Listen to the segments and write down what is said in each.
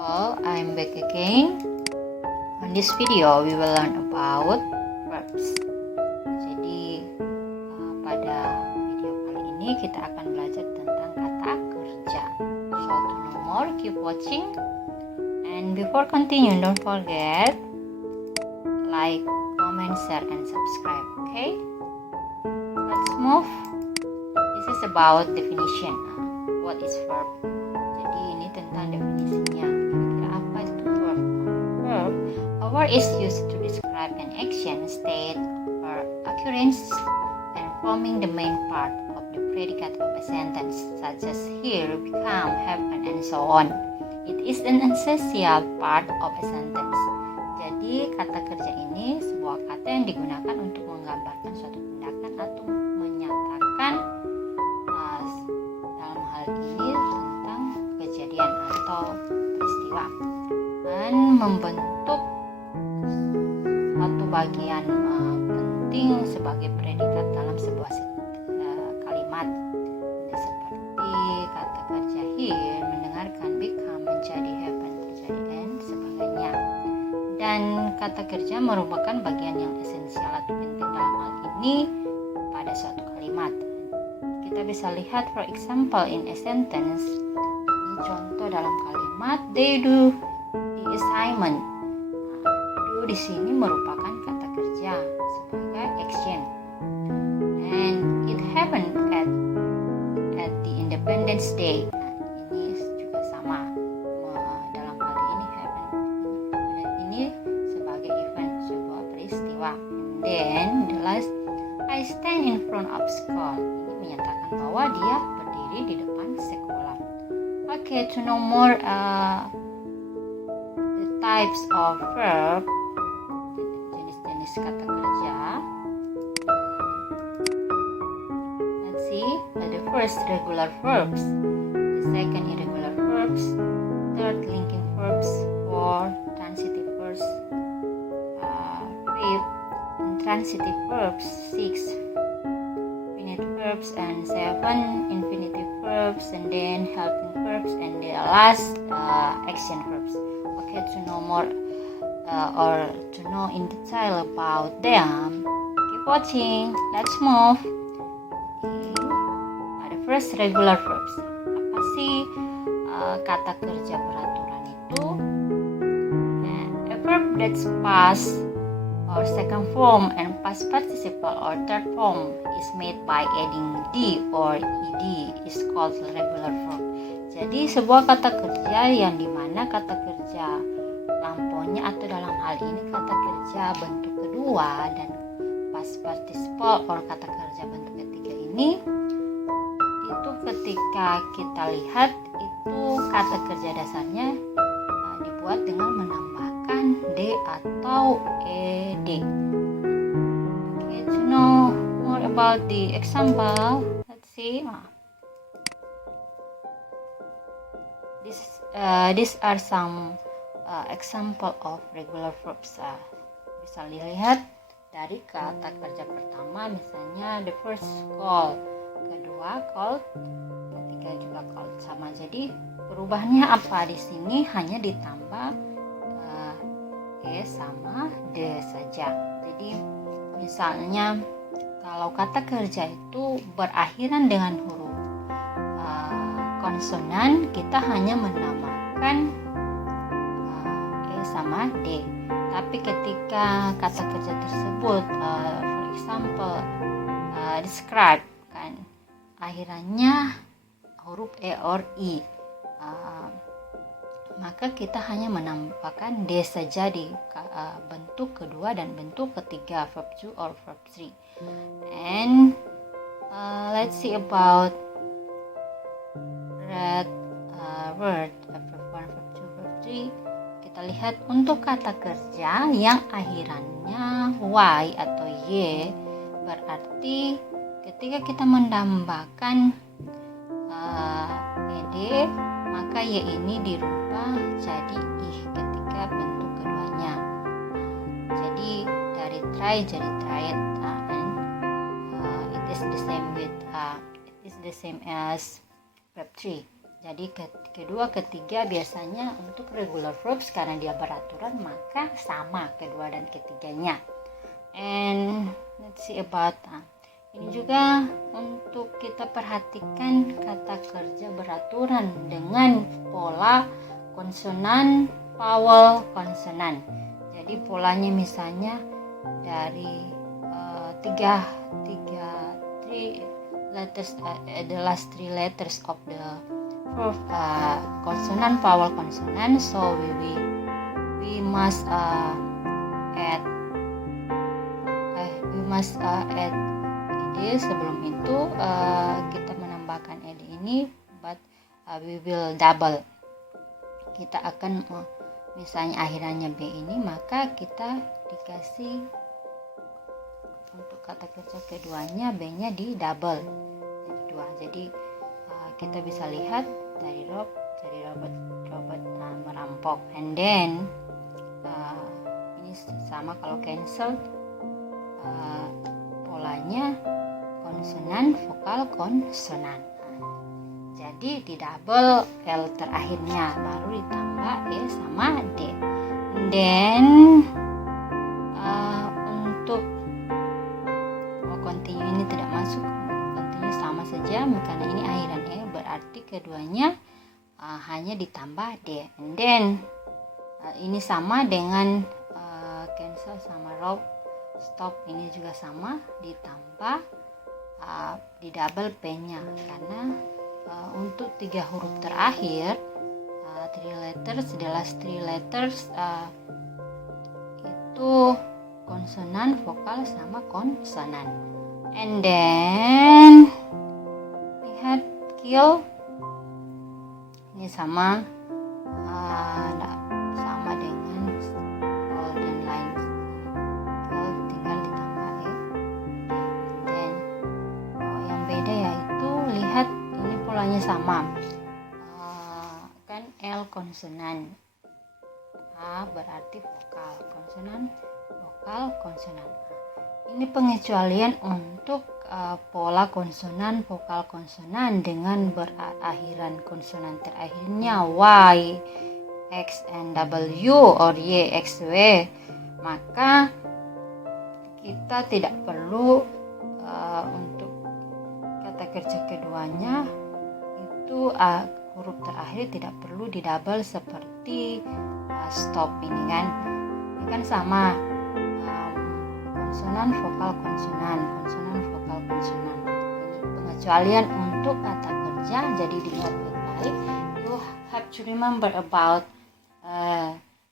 all, I'm back again. On this video, we will learn about verbs. Jadi, pada video kali ini kita akan belajar tentang kata kerja. So, to know more, keep watching. And before continuing, don't forget like, comment, share, and subscribe. Okay? Let's move. This is about definition. What is verb? Jadi ini tentang definisinya. Kira-kira apa itu verb? Verb, a word is used to describe an action, state, or occurrence, and forming the main part of the predicate of a sentence, such as hear, become, happen, and so on. It is an essential part of a sentence. Jadi kata kerja ini sebuah kata yang digunakan untuk menggambarkan suatu tindakan atau menyatakan dalam hal ini tentang kejadian atau peristiwa dan membentuk suatu bagian penting sebagai predikat dalam sebuah kalimat, seperti kata kerja hear, mendengarkan, become, menjadi, happen, terjadi, and sebagainya. Dan kata kerja merupakan bagian yang esensial atau penting dalam hal ini pada suatu kalimat. Kita bisa lihat, for example, in a sentence. Ini contoh dalam kalimat, they do the assignment. Do di sini merupakan kata kerja sebagai action. And it happened at the Independence Day. Ini juga sama. Dalam hal ini happen ini sebagai event, sebuah peristiwa. And then the last, I stand in front of school. Ini menyatakan bahwa dia berdiri di depan sekolah. Okay, to know more the types of verb, jenis-jenis kata kerja. Let's see, the first regular verbs, the second irregular verbs, third linking verbs, fourth transitive verbs, fifth intransitive verbs, sixth infinitive verbs, and seven infinitive verbs, and then helping verbs, and the last action verbs. Okay, to know more or to know in detail about them, keep watching. Let's move. The first regular verbs. Apa sih kata kerja beraturan itu? A verb that's past or second form and past participle or third form is made by adding d or ed is called regular verb. Jadi sebuah kata kerja yang dimana kata kerja lampaunya atau dalam hal ini kata kerja bentuk kedua dan past participle or kata kerja bentuk ketiga ini, itu ketika kita lihat itu kata kerja dasarnya dibuat dengan menambahkan d atau ed. Okay, to know more about the example, let's see. These are some example of regular verbs. Bisa dilihat dari kata kerja pertama, misalnya the first call, kedua called, ketiga juga called, sama. Jadi perubahannya apa di sini? Hanya ditambah e sama d saja. Jadi misalnya kalau kata kerja itu berakhiran dengan huruf konsonan, kita hanya menambahkan e sama d. Tapi ketika kata kerja tersebut for example describe, kan akhirannya huruf e or i, maka kita hanya menambahkan d saja di bentuk kedua dan bentuk ketiga, verb 2 or verb 3. And let's see about red word, verb 1, verb 2, verb 3. Kita lihat untuk kata kerja yang akhirannya y atau y, berarti ketika kita menambahkan ed, maka y ini dirubah jadi ih ketika bentuk keduanya. Jadi dari try jadi tried, and it is the same as verb 3. Jadi kedua, ketiga biasanya untuk regular verbs karena dia beraturan maka sama kedua dan ketiganya. And let's see about ini juga untuk kita perhatikan kata kerja beraturan dengan pola konsonan, vowel, konsonan. Jadi polanya misalnya dari three letters, the last three letters of the verb, consonant, vowel, consonant. So we must add ed sebelum itu kita menambahkan ed ini, but we will double. Kita akan misalnya akhirannya b ini, maka kita dikasih untuk kata kerja keduanya b-nya di double jadi 2. Jadi kita bisa lihat dari Robert merampok, and then ini sama kalau cancel, polanya konsonan, vokal, konsonan. Jadi di double L terakhirnya, baru ditambah E sama D. And then untuk continue ini tidak masuk, continue sama saja karena ini akhiran E, berarti keduanya hanya ditambah D. And then ini sama dengan cancel sama rob, stop ini juga sama ditambah di double P-nya karena untuk 3 huruf terakhir, 3 letters, the last 3 letters itu konsonan, vokal sama konsonan. And then lihat kill ini sama dengan golden lines, tinggal ditambah E. Dan yang beda yaitu lihat ini polanya sama, kan L konsonan, A berarti vokal, konsonan, vokal, konsonan. Ini pengecualian untuk pola konsonan, vokal, konsonan dengan berakhiran konsonan terakhirnya Y, X, and W or Y, X, W. Maka kita tidak perlu untuk kata kerja keduanya itu huruf terakhir tidak perlu di double seperti stop ini kan. Ini kan sama konsonan, vokal, konsonan, konsonan, vokal, konsonan. Ini pengecualian untuk kata kerja, jadi diingat baik-baik. You have to remember about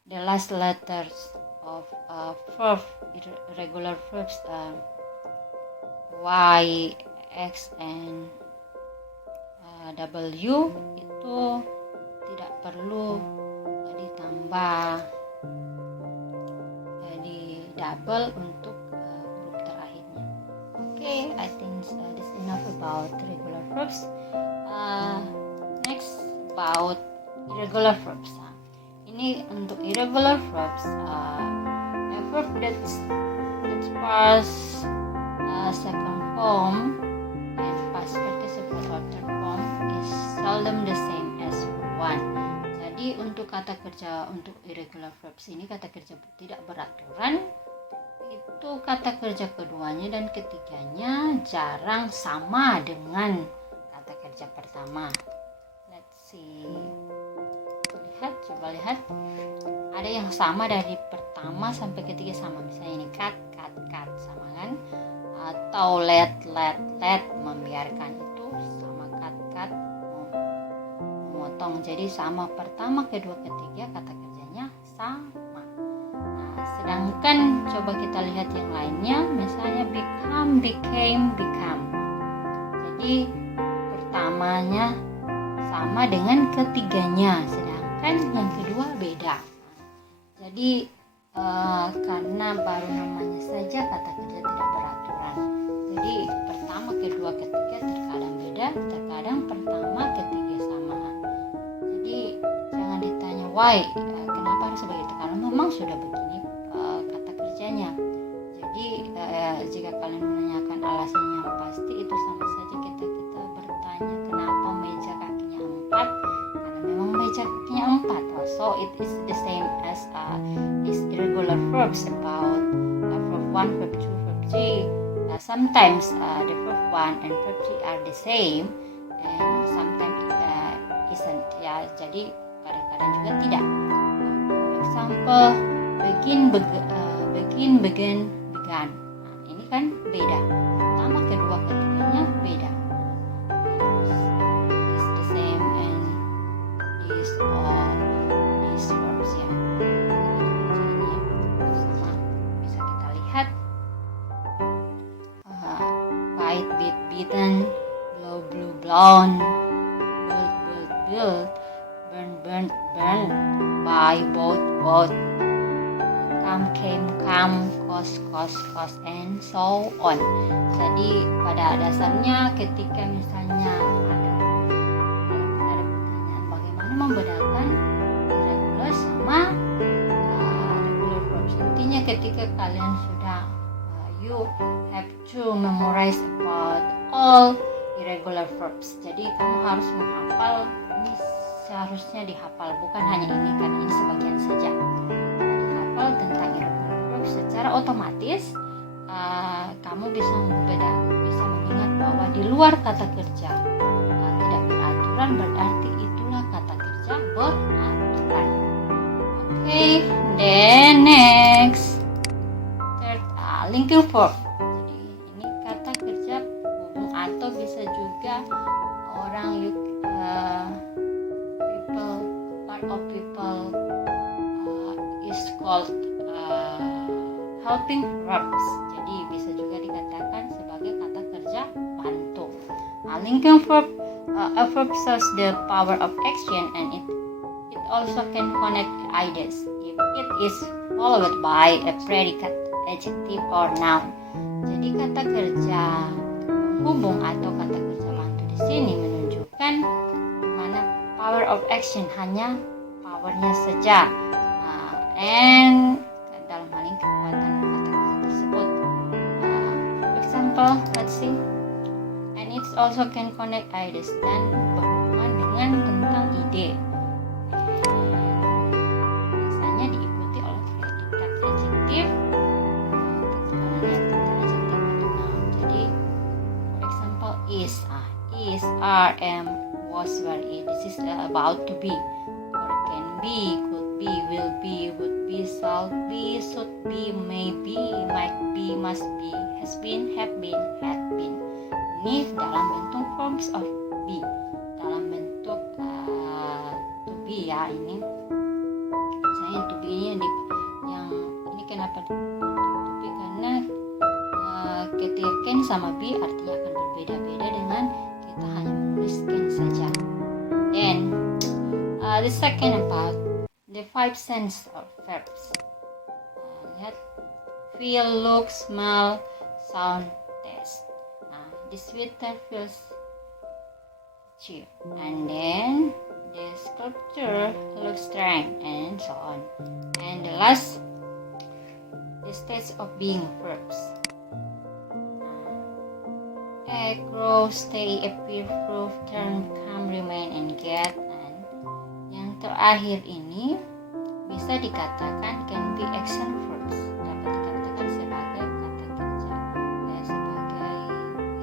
the last letters of verb, irregular verbs, Y, X, and W itu tidak perlu ditambah di double untuk huruf terakhirnya. Okay, I think that's enough about regular verbs. Next about irregular verbs. Ini untuk irregular verbs, a verb that's past second form and past participle or third form is seldom the same as one. Jadi untuk kata kerja untuk irregular verbs ini, kata kerja tidak beraturan, itu kata kerja keduanya dan ketiganya jarang sama dengan kata kerja pertama. Let's see. Coba lihat. Ada yang sama dari pertama sampai ketiga sama. Misalnya ini cut sama kan? Atau let membiarkan, itu sama cut memotong. Jadi sama pertama, kedua, ketiga kata kerjanya sama. Nah, sedangkan coba kita lihat yang lainnya, misalnya become, became, become. Jadi pertamanya sama dengan ketiganya, sedangkan yang kedua beda. Jadi karena baru namanya saja kata kerja tidak beraturan. Jadi pertama, kedua, ketiga terkadang beda, terkadang pertama, ketiga sama. Jadi jangan ditanya why, kenapa harus begitu, karena memang sudah begini kata kerjanya. Jadi jika kalian menanyakan alasannya pasti itu sama saja kita bertanya kenapa meja kakinya 4 ketikanya 4. So it is the same as these irregular verbs about verb 1, verb 2, verb 3. Sometimes the verb 1 and verb 3 are the same, and sometimes isn't. Ya, jadi kadang-kadang juga tidak. For example, begin, began. Nah, ini kan beda. Pertama, kedua, ketiganya beda. It's the same and these verbs ya. Ini sama bisa kita lihat. Bite, beat, beaten, blow, blew, blown, build, built, built, burn, burnt, burned, buy, bought, bought, come, came, come, cost, and so on. Jadi pada dasarnya ketika misalnya ada pertanyaan bagaimana membedakan irregular sama regular verbs. Intinya ketika kalian sudah you have to memorize about all irregular verbs. Jadi kamu harus menghafal, ini seharusnya dihafal, bukan hanya ini karena ini sebagian saja. Dihafal tentang irregular verbs secara otomatis kamu bisa mengingat bahwa di luar kata kerja tidak beraturan, berarti itulah kata kerja beraturan. Okay, then next third, linking verb. Jadi ini kata kerja hubung atau bisa juga orang people, part of people is called helping verbs. Jadi bisa juga dikatakan sebagai kata kerja bantu. Linking verb, a verb shows the power of action and it also can connect ideas if it is followed by a predicate, adjective, or noun. Jadi kata kerja penghubung atau kata kerja bantu di sini menunjukkan mana power of action, hanya powernya saja. And dalam hal ini kekuatan kata kerja tersebut. For example, let's see. And it also can connect ideas, dan berhubungan dengan tentang ide. Biasanya diikuti oleh predikat adjektif. Jadi, for example, is, are, am, was, were, this is about to be, or can be, could be, will be, would be, shall be, should be, may be, might be, must be, has been, have been, had been. Ini dalam bentuk forms of be, dalam bentuk to be ya. Ini misalnya to be ini yang ini kenapa to be, karena ketika can sama be artinya akan berbeda-beda dengan kita hanya menulis can saja. Then the second about the 5 sense of verbs. Lihat, feel, look, smell, sound, taste. The sweater feels cheap, and then the sculpture looks strange, and so on. And the last, the stage of being verbs. Act, grow, stay, appear, prove, turn, come, remain, and get. And yang terakhir ini bisa dikatakan can be action verbs, dapat dikatakan sebagai kata kerja, sebagai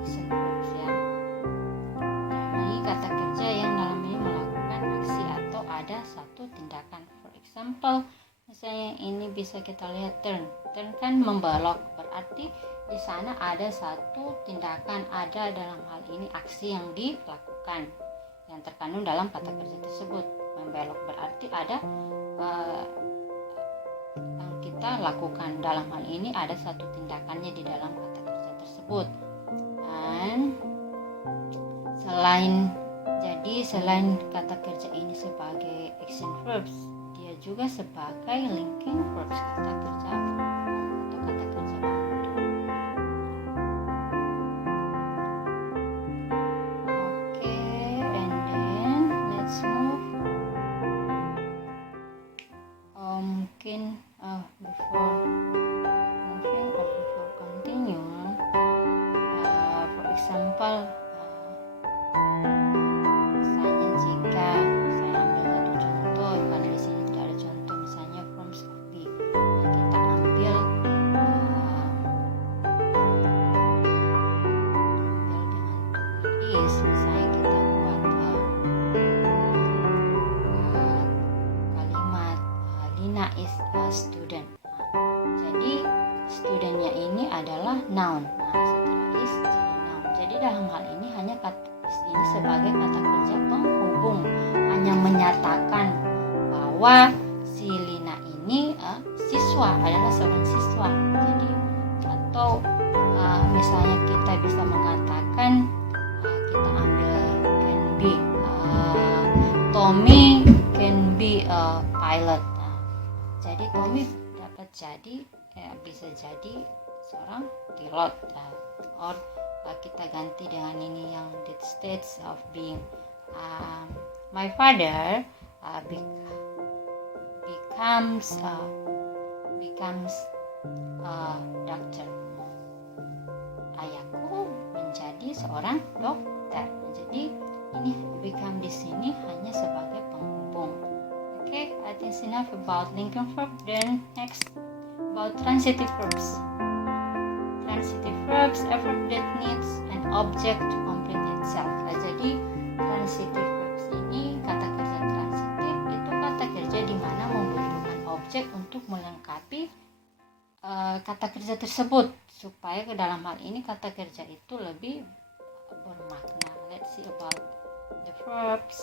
action verbs ya. Ini kata kerja yang dalam ini melakukan aksi atau ada satu tindakan. For example, misalnya ini bisa kita lihat turn kan membelok, berarti di sana ada satu tindakan, ada dalam hal ini aksi yang dilakukan yang terkandung dalam kata kerja tersebut. Membelok berarti ada yang kita lakukan, dalam hal ini ada satu tindakannya di dalam kata kerja tersebut. Dan selain kata kerja ini sebagai action verbs, dia juga sebagai linking verbs, kata kerja atau kata kerja bantu. Okay, and then let's move. Mungkin before moving or before continue, for example, misalnya jika saya ambil satu Lina is a student. Jadi studentnya ini adalah noun. Setelah is jadi noun. Jadi dalam hal ini hanya kata is ini sebagai kata kerja penghubung, hanya menyatakan bahwa si Lina ini siswa, adalah seorang siswa. Jadi atau misalnya kita bisa mengatakan kita ambil can be Tommy can be a pilot. Jadi Tommy dapat jadi bisa jadi seorang pilot. Or kita ganti dengan ini yang the states of being my father becomes a doctor. Ayahku menjadi seorang dokter. Jadi ini become di sini hanya sebagai penghubung. Okay, I think it's enough about linking verb. Then next about transitive verbs. Transitive verbs, a verb that needs an object to complete itself. Jadi transitive verbs ini kata kerja transitif itu kata kerja di mana membutuhkan objek untuk melengkapi kata kerja tersebut supaya ke dalam hal ini kata kerja itu lebih bermakna. Let's see about the verbs.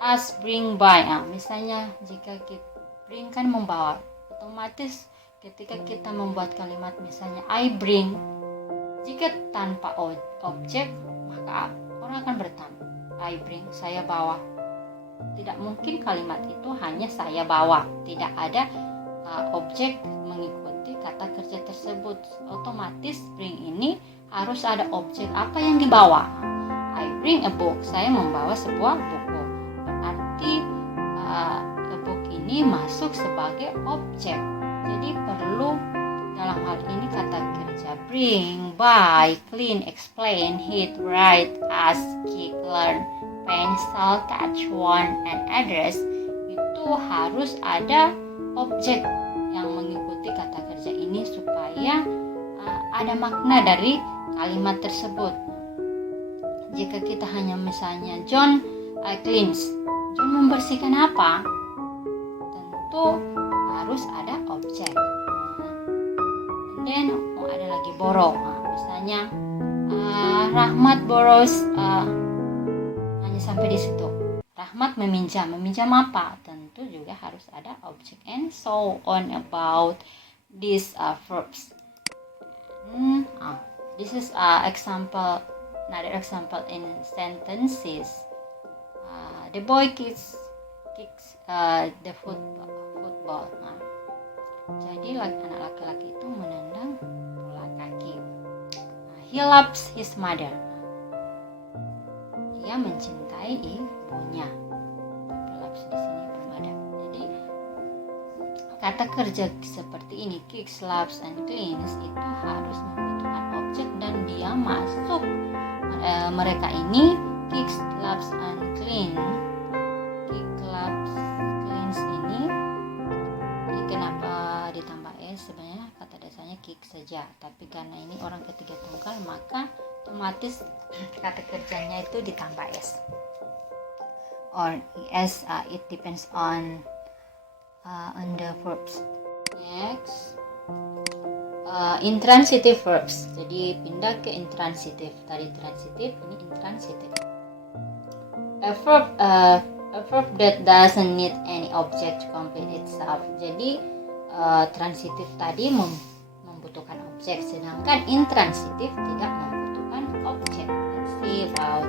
As, bring, by. Misalnya jika kita bring kan membawa, otomatis ketika kita membuat kalimat misalnya I bring, jika tanpa objek maka orang akan bertanya I bring, saya bawa. Tidak mungkin kalimat itu hanya saya bawa, tidak ada objek mengikuti kata kerja tersebut. Otomatis bring ini harus ada objek apa yang dibawa. I bring a book, saya membawa sebuah buku. Berarti book ini masuk sebagai objek. Jadi perlu dalam hal ini kata kerja bring, buy, clean, explain, hit, write, ask, kick, learn, pencil, catch, warn, and address. Itu harus ada objek yang mengikuti kata kerja ini supaya ada makna dari kalimat tersebut. Jika kita hanya misalnya John cleans, John membersihkan apa? Tentu harus ada objek. Dan ada lagi borrow. Misalnya Rahmat borrows, hanya sampai di situ. Rahmat meminjam apa? Tentu juga harus ada objek, and so on about these verbs. This is another example in sentences. The boy kicks the football. Jadi anak laki-laki itu menendang bola kaki. He loves his mother. Dia mencintai ibunya. Tapi loves di sini belum ada. Jadi kata kerja seperti ini, kicks, loves, and cleans itu harus membutuhkan objek dan dia masuk. Mereka ini kicks, loves, and clean. Kick, loves, cleans ini kenapa ditambah s? Sebenarnya kata dasarnya kick saja, tapi karena ini orang ketiga tunggal maka otomatis kata kerjanya itu ditambah s or es. It depends on the verbs. Next, intransitive verbs. Jadi pindah ke intransitive. Tadi transitive, ini intransitive. A verb that doesn't need any object to complete itself. Jadi transitif tadi membutuhkan objek, sedangkan intransitif tidak membutuhkan objek. Let's see about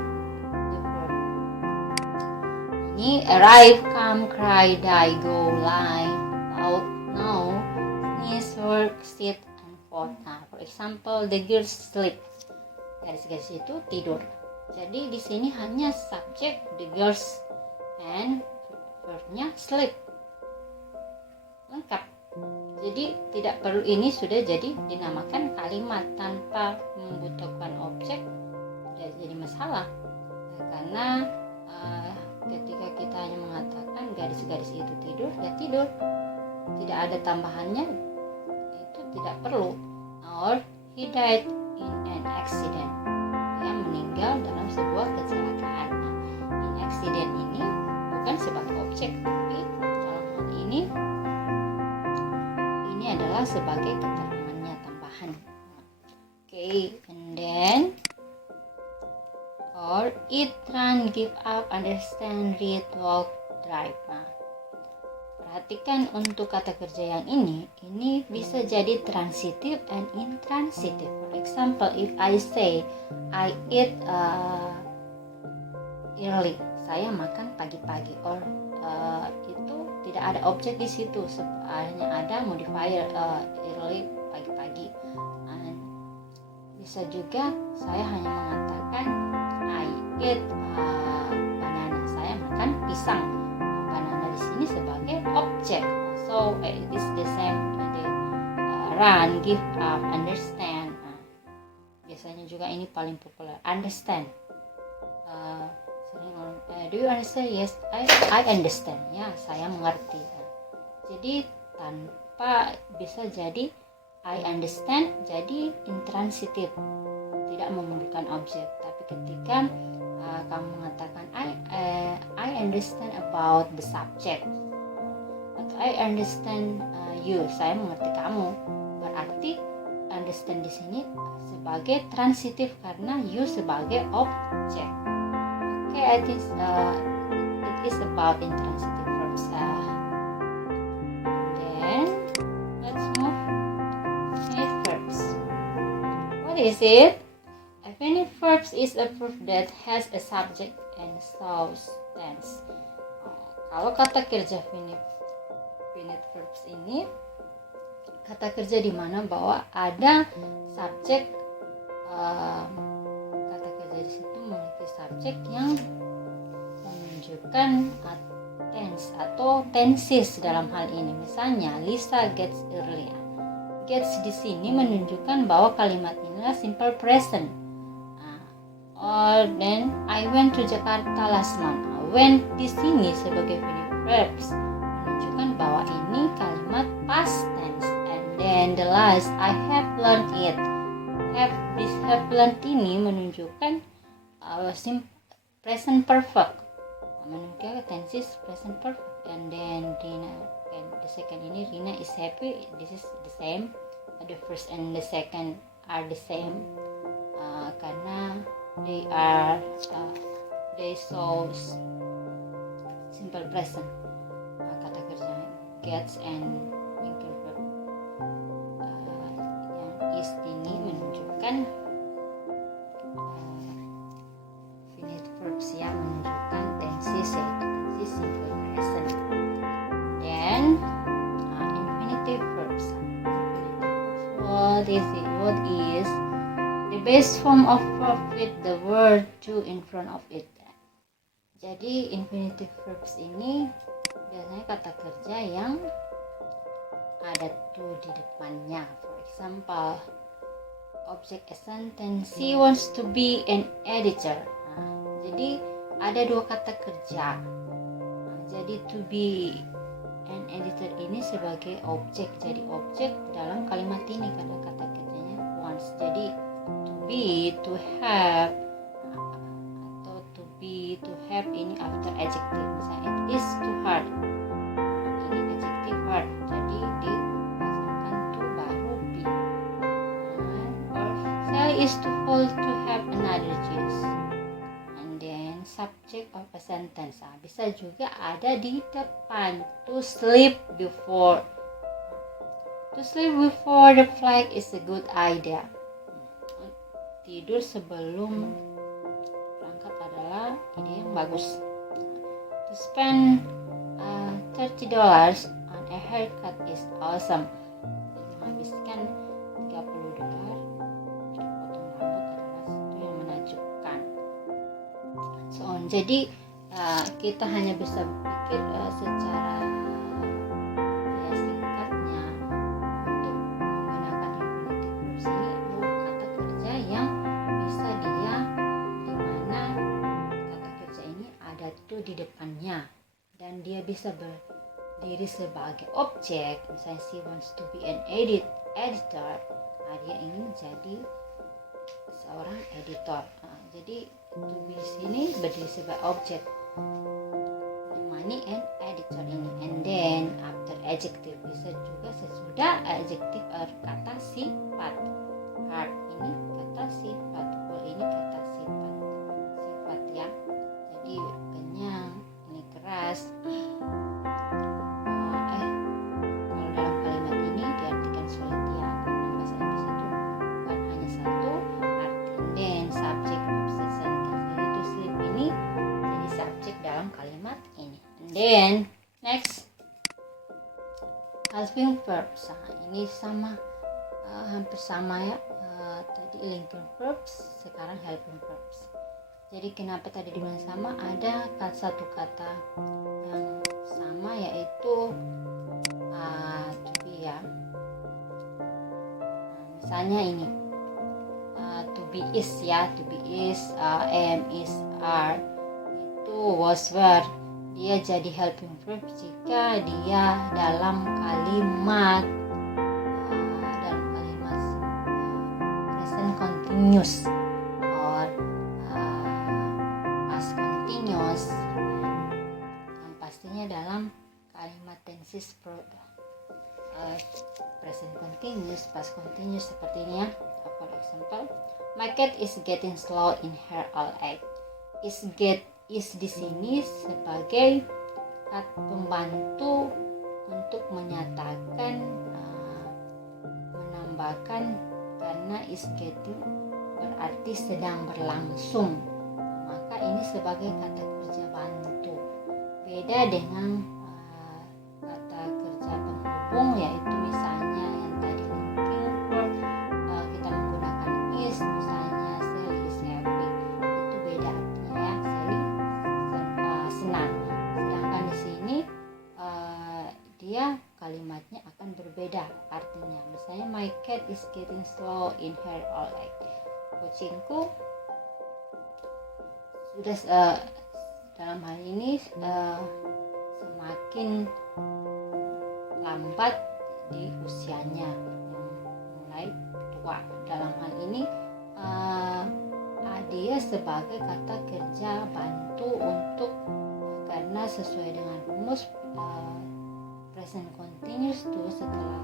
the verb. Ini arrive, come, cry, die, go, lie, out, no, sneeze, work, sit, and fall. For example, the girls sleep. Garis-garis itu tidur. Jadi di sini hanya subjek the girls and verbnya sleep. Lengkap. Jadi tidak perlu ini sudah jadi dinamakan kalimat tanpa membutuhkan objek, tidak jadi masalah. Karena ketika kita hanya mengatakan garis-garis itu tidur, ya tidur. Tidak ada tambahannya, itu tidak perlu. Or he died in an accident. Dia meninggal dalam sebuah kecelakaan. In accident ini bukan sebagai objek, tapi dalam hal ini adalah sebagai keterangannya tambahan. Okay, and then or eat, run, give up, understand, read, walk, drive. Nah, perhatikan untuk kata kerja yang ini bisa jadi transitive and intransitive. For example, if I say I eat early, saya makan pagi-pagi, or itu tidak ada objek di situ, hanya ada modifier early, pagi-pagi. Bisa juga saya hanya mengatakan I eat banana, saya makan pisang. Banana di sini sebagai objek. So it is the same. Run, give up, understand. Biasanya juga ini paling populer. Understand. Do you understand? Yes, I understand. Ya, saya mengerti. Jadi tanpa bisa jadi I understand jadi intransitif, tidak memerlukan objek. Tapi ketika kamu mengatakan I understand about the subject, atau I understand you, saya mengerti kamu, berarti understand di sini sebagai transitif karena you sebagai objek. Okay, I think it is about intransitive verbs. Then let's move. What is it? A finite verb is a verb that has a subject and shows tense. Kalau kata kerja finite verbs ini kata kerja di mana bahwa ada subjek, kata kerja di situ memiliki subjek yang menunjukkan tense atau tenses dalam hal ini. Misalnya Lisa gets early. Gets di sini menunjukkan bahwa kalimat inilah simple present. Or then I went to Jakarta last month. Went di sini sebagai finite verbs menunjukkan bahwa ini kalimat past tense. And then the last I have learned it. Have learned ini menunjukkan present perfect. Menunjukkan tenses present perfect. And then the second ini Rina is happy. This is the same. The first and the second are the same karena they show simple present. Kata kerja gets and winking verb yang is ini menunjukkan finite verbs yang menunjukkan tenses, yaitu tenses simple present. Then infinitive verbs. What is the base form of verb with the word to in front of it? Jadi infinitive verbs ini biasanya kata kerja yang ada to di depannya. For example, object a sentence, she wants to be an editor. Jadi ada dua kata kerja. Jadi to be an editor ini sebagai objek. Jadi objek dalam kalimat ini kata kerjanya wants. Jadi to be, to have, atau to be, to have ini after adjective. Misalnya it is too hard. Ini adjective hard. Jadi dipasangkan to baru be. Or Sally is too full to have another juice. Subject of a sentence bisa juga ada di depan. To sleep before the flight is a good idea. Tidur sebelum berangkat adalah ide yang bagus. To spend $30 on a haircut is awesome. Jadi menghabiskan $30 untuk potong rambut adalah sesuatu yang menakjubkan. Jadi kita hanya bisa berpikir secara singkatnya untuk menggunakan infinitive verbs ini kata kerja yang bisa dia di mana kata kerja ini ada to di depannya dan dia bisa berdiri sebagai objek. Misalnya she wants to be an editor. Dia ingin jadi seorang editor. Jadi to be di sini berdiri sebagai objek, money and editor ini. And then after adjective, bisa juga sesudah adjective kata sifat. Hard ini kata sifat, cool ini kata sifat ya. Jadi kenyang, ini keras. Kalau dalam kalimat ini diartikan sulit ya, karena bahasa Inggris itu bukan hanya satu arti. Then subject obsession, jadi to sleep ini jadi subjek dalam kalimat ini. And then next, helping verbs. Nah, ini sama, hampir sama ya. Tadi linking verbs, sekarang helping verbs. Jadi kenapa tadi dibilang sama? Ada satu kata yang sama, yaitu to be ya. Misalnya ini to be is ya, to be is, am, is, are, itu was, were. Dia jadi helping verb jika dia dalam kalimat present continuous or past continuous, yang pastinya dalam kalimat tenses present continuous, past continuous seperti ini ya. For example, my cat is getting slow in her old age. Is di sini sebagai kata pembantu untuk menyatakan, menambahkan, karena is getting berarti sedang berlangsung, maka ini sebagai kata kerja bantu. Beda dengan kata kerja penghubung, yaitu misalnya yang tadi linking verb, kita menggunakan is, misalnya Sally is happy, itu beda artinya ya. Sally senang, sedangkan di sini dia kalimatnya akan berbeda artinya. Misalnya my cat is getting slow in her old age. Kucingku sudah dalam hal ini semakin lambat di usianya yang mulai tua. Dalam hal ini dia sebagai kata kerja bantu untuk, karena sesuai dengan rumus present continuous itu setelah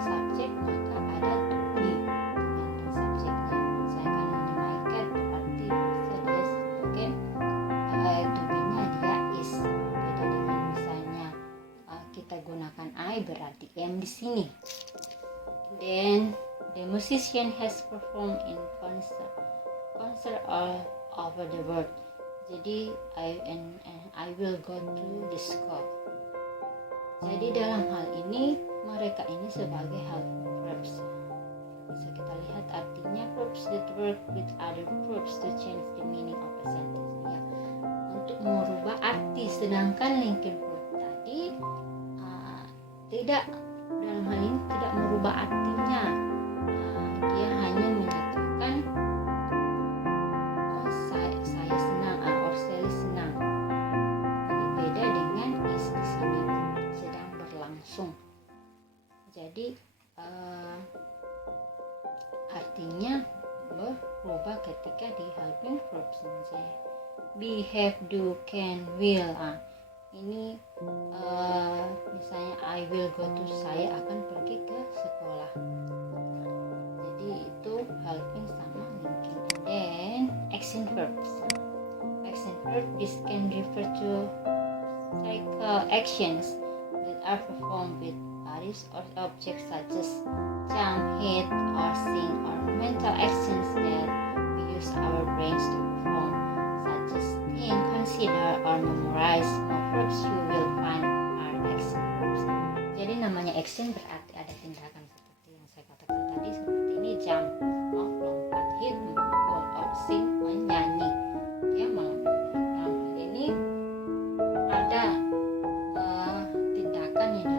subjek maka ada to be dengan subjeknya. Misalkan ini my cat berarti bisa dia sebagai to be-nya dia is. Beda dengan misalnya kita gunakan I berarti am di sini. Then the musician has performed in concert all over the world. Jadi I will go to the school. Jadi dalam hal ini mereka ini sebagai helping verbs. Bisa kita lihat artinya verbs that work with other verbs to change the meaning of a sentence ya, untuk merubah arti. Sedangkan linking verb tadi tidak, dalam hal ini tidak merubah artinya. Dia hanya menyatakan saya senang or Sally senang. Ini beda dengan is di sini, sedang berlangsung. Jadi artinya berubah ketika di helping verbs. Be, have, do, can, will. Ini misalnya I will go to, saya akan pergi ke sekolah. Jadi itu helping sama linking. And then action verbs. Action verb is can refer to cycle actions that are performed with bodies or objects such as jump, hit, or sing, or mental actions that we use our brains to perform, such as think, consider, or memorize. Verbs you will find are action verbs. Jadi namanya action berarti ada tindakan seperti yang saya katakan tadi, seperti ini jump, lompat, hit, memukul, or sing, menyanyi. Ya, dalam hal ini ada tindakan yang